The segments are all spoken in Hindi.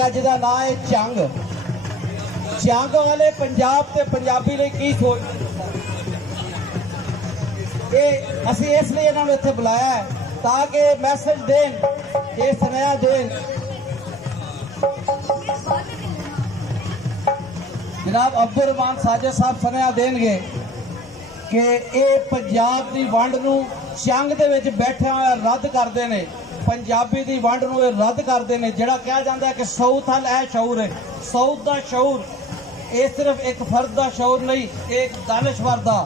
इलाका जिहदा नाम है चंग। चंग वाले पंजाब ते पंजाबी लई की सोच असी इसलिए इन्होंने इत्थे बुलाया है ताकि मैसेज देन, ये सुनेहा देन। जनाब अब्दुल रहमान साजिद साहब सुनेहा देंगे कि ये पंजाब की वंड नूं चंग दे विच बैठिया होया रद्द करते हैं, पंजाबी की वंड नूं रद्द करते हैं। जिहड़ा कहा जाता है कि साउथ हल यह शऊर है, साउथ का शऊर ये सिर्फ एक फर्द का शऊर नहीं, एक दानिशवर का,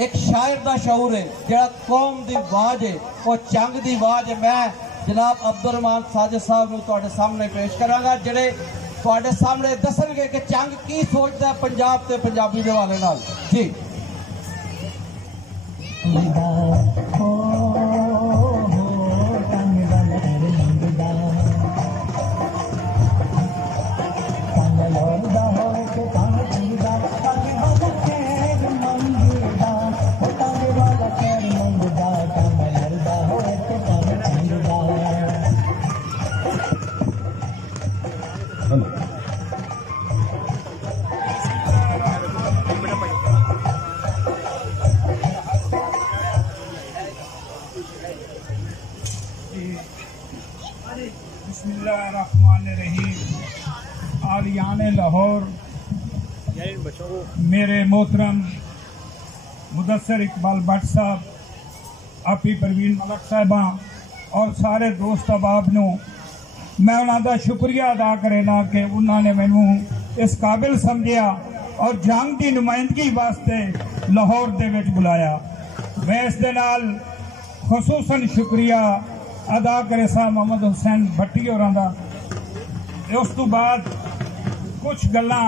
एक शायर का शऊर है। जिहड़ा कौम की आवाज़ है वो चंग की आवाज़ है। मैं जनाब अब्दुल रहमान साजिद साहब नूं तुहाडे सामने पेश करांगा, जिहड़े तुहाडे सामने दसणगे कि चंग की सोचदा है पंजाब ते पंजाबी दे हवाले नाल। जी बिस्मिल्लाहिर्रहमानिर्रहीम। आलियाने लाहौर, मेरे मोहतरम मुदस्सिर इकबाल भट्ट साहब, आपी परवीन मलक साहबा और सारे दोस्त अहबाब नूं मैं उन्होंने शुक्रिया अदा करेना कि उन्होंने मैनू इस काबिल समझिया और जंग की नुमाइंदगी वास्ते लाहौर दे विच बुलाया। मैं इस दे नाल खसूसन शुक्रिया अदा करे सा मोहम्मद हुसैन भट्टी होरां दा। उस तो बाद कुछ गल्लां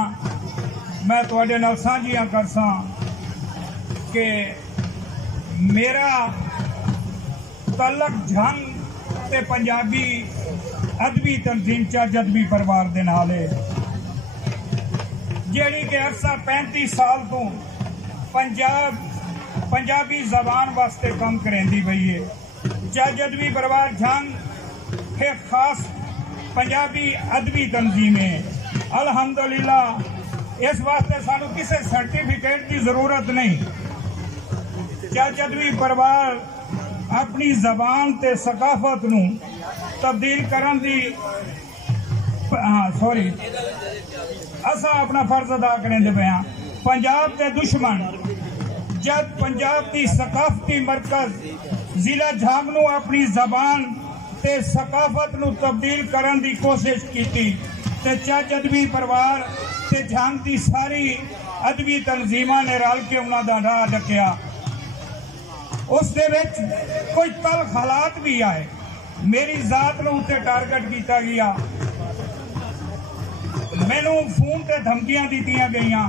मैं तुहाडे नाल सांझियां करसा कि मेरा तलक जंग ते पंजाबी अदबी तंजीम चज अदबी परिवार दे नाल है, जिहड़ी कि अरसा 35 साल तो पंजाबी जबान वास्ते काम करेंदी पई है। चज अदबी परिवार जंग एक खास पंजाबी अदबी तंजीम है। अल्हम्दुलिल्लाह इस वास्ते सानू किसी सर्टिफिकेट की जरूरत नहीं। चज अदबी परिवार अपनी जबान ते सकाफत नूं तब्दील करन दी असा अपना फर्ज अदा करेंदे पे हाँ। पंजाब के दुश्मन जब पंजाब की सकाफती मरकज जिला जंग नूं अपनी जबान ते सकाफत नूं तब्दील करन दी कोशिश की ते चज अदबी परिवार ते जंग की सारी अदबी तंजीमां ने रल के उन्हां दा राह ढकिया। उस दे विच कोई तल्ख हालात भी आए, मेरी जात नूं उत्ते टारगेट किया गया, मैनू फोन ते धमकियां दीतियां गईयां,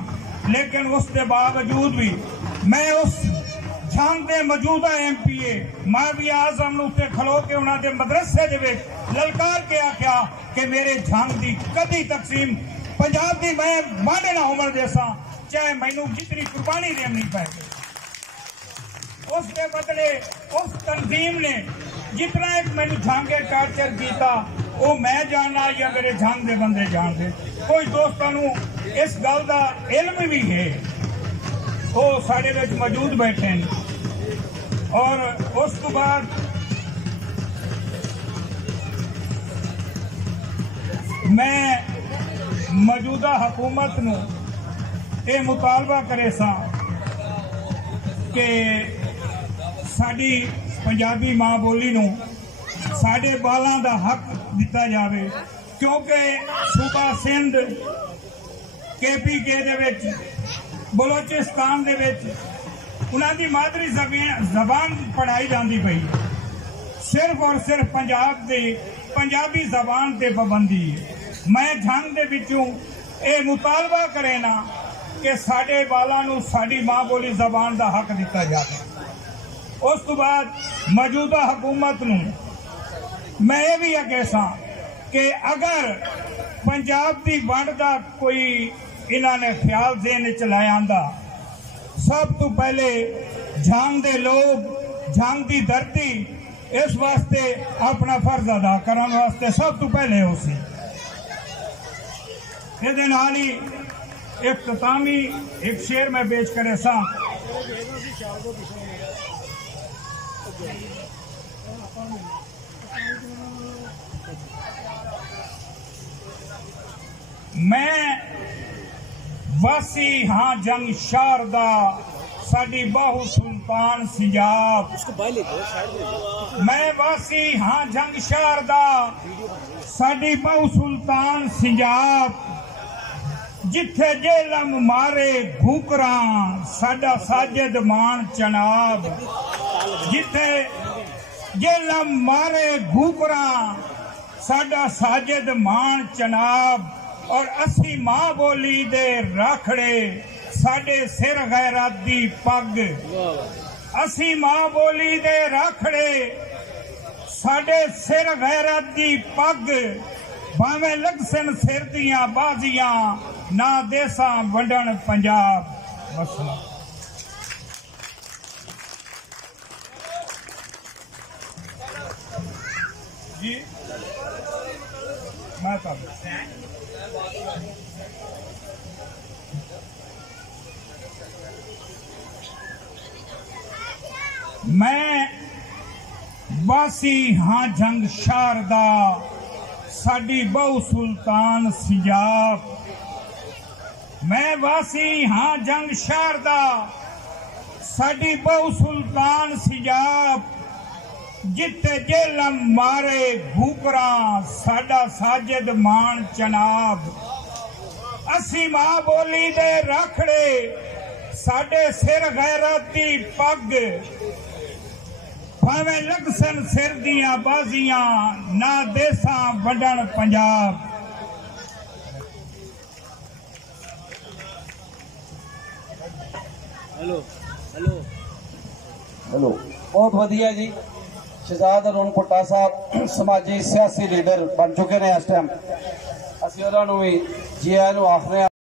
लेकिन उस दे बावजूद भी मैं उस जंग दे मौजूदा MPA मावी आजम नूं उत्ते खलो के उन्हां दे मदरसे दे विच ललकार के आख्या कि मेरे जंग दी कदी तकसीम पंजाब दी मैं वांडे ना होवन देसां, चाहे मैनू जितनी कुर्बानी देनी पै। उसके बदले उस तंजीम ने जितना एक मैनू जंगे टार्चर किया वो मैं जानना या मेरे जंग दे बंदे जानते। कोई दोस्तों इस गल का इल्म भी है, वो साढ़े विच मौजूद बैठे हैं। और उस तो बाद मैं मौजूदा हुकूमत नूं ये मुतालबा करे सा कि साडी पंजाबी मां बोली नूं साडे बालां दा हक दिता जावे, क्योंकि सूबा सिंध KPK दे विच बलोचिस्तान दे विच उन्हां दी मादरी जबान पढ़ाई जाती पई, सिर्फ और सिर्फ पंजाब दे पंजाबी जबान ते पाबंदी है। मैं जंग दे विचों ये मुतालबा करे ना कि साडे बालां नूं साडी मां बोली जबान दा हक दिता जाए। उस तो बाद मौजूदा हुकूमत नूं मैं ये भी अगे सा कि अगर पंजाब की वंड का कोई इन्होंने ख्याल देने च लै आंदा, सब तो पहले जंग दे लोग जंग की धरती इस वास्ते अपना फर्ज अदा करने वास्ते सब तो पहले हो सी। ये नाल ही इख्तितामी एक शेर मैं पेश करे सा। मैं वासी हाँ जंग शारदा साडी बाहू सुल्तान सिंजाब। मैं वासी हाँ जंग शारदा साडी बाहू सुल्तान सिंजाब। जिथे जेलम मारे घूकरा साडा साजिद मान चनाब। जिथे जेलम मारे घूकरा साडा साजिद मान चनाब। और असी मां बोली दे राखड़े साडे सिर गैरत दी पग। असी मां बोली दे राखड़े साडे सिर गैरत दी पग। भावें लगसन सिर दियां बाजियां ना देसा वंडन पंजाब। मसला जी मैं मैं वासी हाँ जंग शारदा साडी बहु सुल्तान सिंजाब। मैं वासी हाँ जंग शारदा साडी बहु सुल्तान सिंजाब। जिथे जेलम मारे घूकरा साडा साजिद मान चनाब। असी मां बोली दे राखड़े साडे सिर गैरत दी पग। भावें लगसन सिर दियां बाजियां ना देसा वंडन पंजाब। हेलो हेलो हेलो बहुत वधिया जी। शहजाद अरुण भुट्टा साहब समाजी सियासी लीडर बन चुके हैं। इस टाइम असीं उन्हां नूं भी जी आइयां नूं आखदे हां।